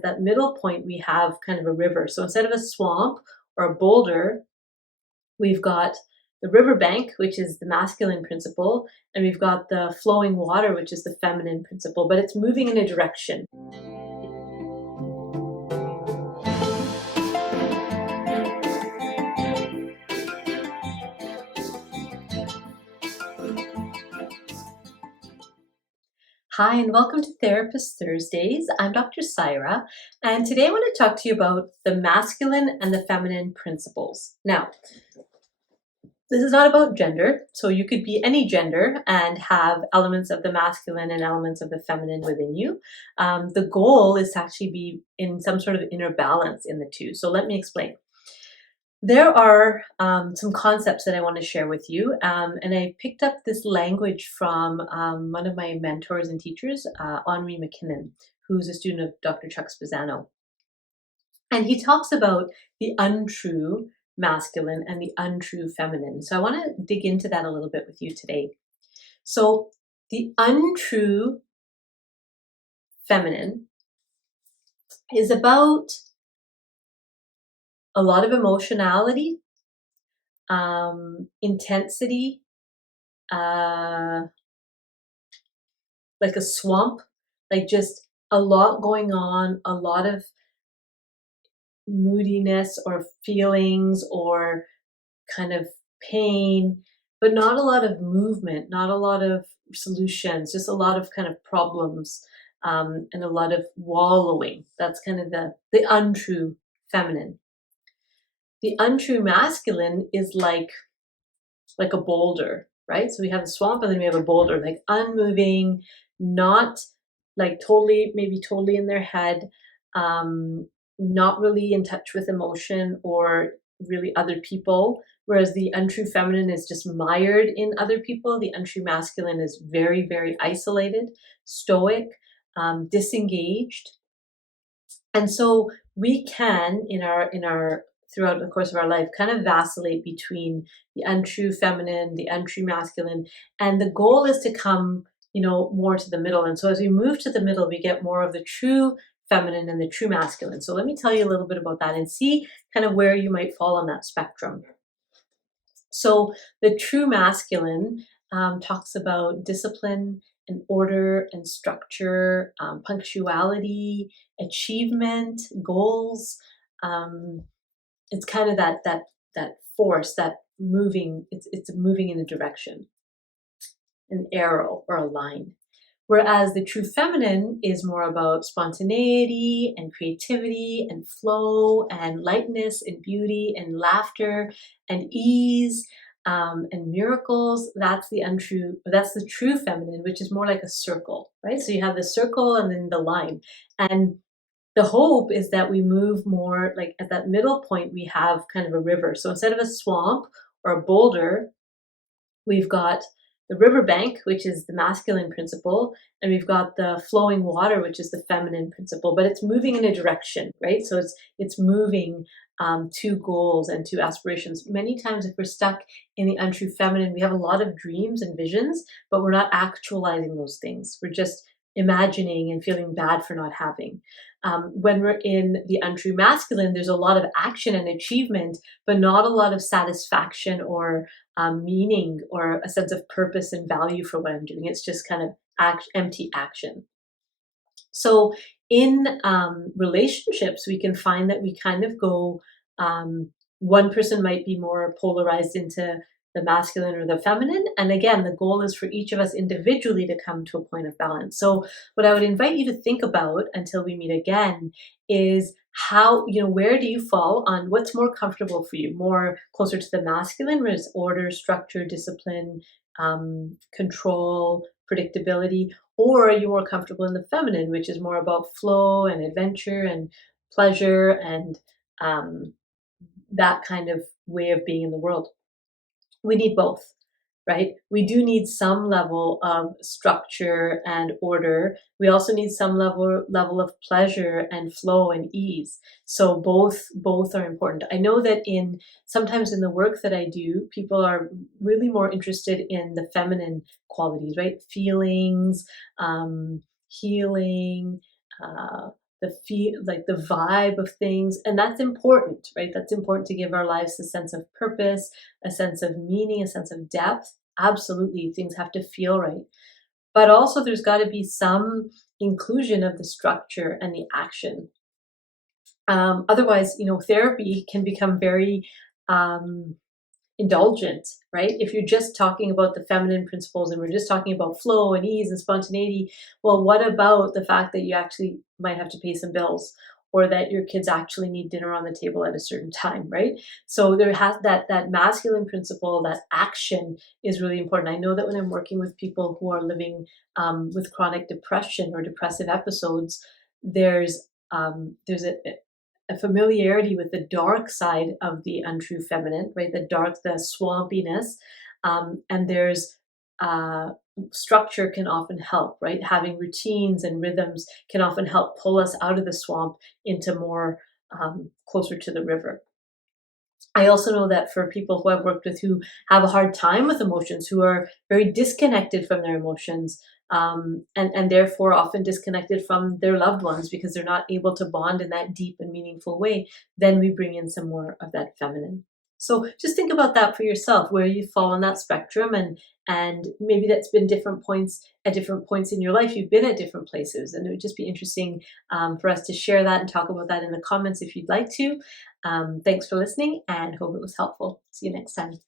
at that middle point, we have kind of a river. So instead of a swamp or a boulder, we've got the riverbank, which is the masculine principle, and we've got the flowing water, which is the feminine principle, but it's moving in a direction. Hi, and welcome to Therapist Thursdays. I'm Dr. Syra, and today I want to talk to you about the masculine and the feminine principles. Now, this is not about gender, so you could be any gender and have elements of the masculine and elements of the feminine within you. The goal is to actually be in some sort of inner balance in the two. So let me explain. There are some concepts that I want to share with you, and I picked up this language from one of my mentors and teachers, Henri McKinnon, who's a student of Dr. Chuck Spezzano. And he talks about the untrue masculine and the untrue feminine. So I want to dig into that a little bit with you today. So the untrue feminine is about a lot of emotionality, intensity, like a swamp, like just a lot going on, a lot of moodiness or feelings or kind of pain, but not a lot of movement, not a lot of solutions, just a lot of kind of problems, and a lot of wallowing. That's kind of the untrue feminine. The untrue masculine is like a boulder, right? So we have a swamp and then we have a boulder, like unmoving, not like maybe totally in their head, not really in touch with emotion or really other people. Whereas the untrue feminine is just mired in other people. The untrue masculine is very, very isolated, stoic, disengaged. And so we can, in our throughout the course of our life, kind of vacillate between the untrue feminine, the untrue masculine, and the goal is to come, more to the middle. And so as we move to the middle, we get more of the true feminine and the true masculine. So let me tell you a little bit about that and see kind of where you might fall on that spectrum. So the true masculine talks about discipline and order and structure, punctuality, achievement, goals. It's kind of that force, that moving. It's moving in a direction, an arrow or a line. Whereas the true feminine is more about spontaneity and creativity and flow and lightness and beauty and laughter and ease, and miracles. That's the true feminine, which is more like a circle, right? So you have the circle and then the line. And the hope is that we move more like at that middle point, we have kind of a river. So instead of a swamp or a boulder, we've got the riverbank, which is the masculine principle, and we've got the flowing water, which is the feminine principle, but it's moving in a direction, right? So it's moving to goals and to aspirations. Many times if we're stuck in the untrue feminine, we have a lot of dreams and visions, but we're not actualizing those things. We're just imagining and feeling bad for not having. When we're in the untrue masculine, there's a lot of action and achievement, but not a lot of satisfaction or meaning or a sense of purpose and value for what I'm doing. It's just kind of empty action. So in relationships, we can find that we kind of go, one person might be more polarized into the masculine or the feminine. And again, the goal is for each of us individually to come to a point of balance. So what I would invite you to think about until we meet again is how, where do you fall on what's more comfortable for you? More closer to the masculine, where it's order, structure, discipline, control, predictability, or are you more comfortable in the feminine, which is more about flow and adventure and pleasure and that kind of way of being in the world? We need both, right? We do need some level of structure and order. We also need some level of pleasure and flow and ease. So both are important. I know that sometimes in the work that I do, people are really more interested in the feminine qualities, right? Feelings, healing, like the vibe of things. And that's important, right? That's important to give our lives a sense of purpose, a sense of meaning, a sense of depth. Absolutely, things have to feel right. But also, there's got to be some inclusion of the structure and the action. Otherwise, therapy can become very um, indulgent, right? If you're just talking about the feminine principles and we're just talking about flow and ease and spontaneity, well, what about the fact that you actually might have to pay some bills, or that your kids actually need dinner on the table at a certain time, right? So there has that masculine principle, that action is really important. I know that when I'm working with people who are living with chronic depression or depressive episodes, there's a familiarity with the dark side of the untrue feminine, right? The swampiness, and there's uh, structure can often help, right? Having routines and rhythms can often help pull us out of the swamp into more closer to the river. I also know that for people who I've worked with who have a hard time with emotions, who are very disconnected from their emotions, and therefore often disconnected from their loved ones because they're not able to bond in that deep and meaningful way, then we bring in some more of that feminine. So just think about that for yourself, where you fall on that spectrum, and maybe that's been different points at different points in your life. You've been at different places, and it would just be interesting for us to share that and talk about that in the comments if you'd like to. Thanks for listening, and hope it was helpful. See you next time.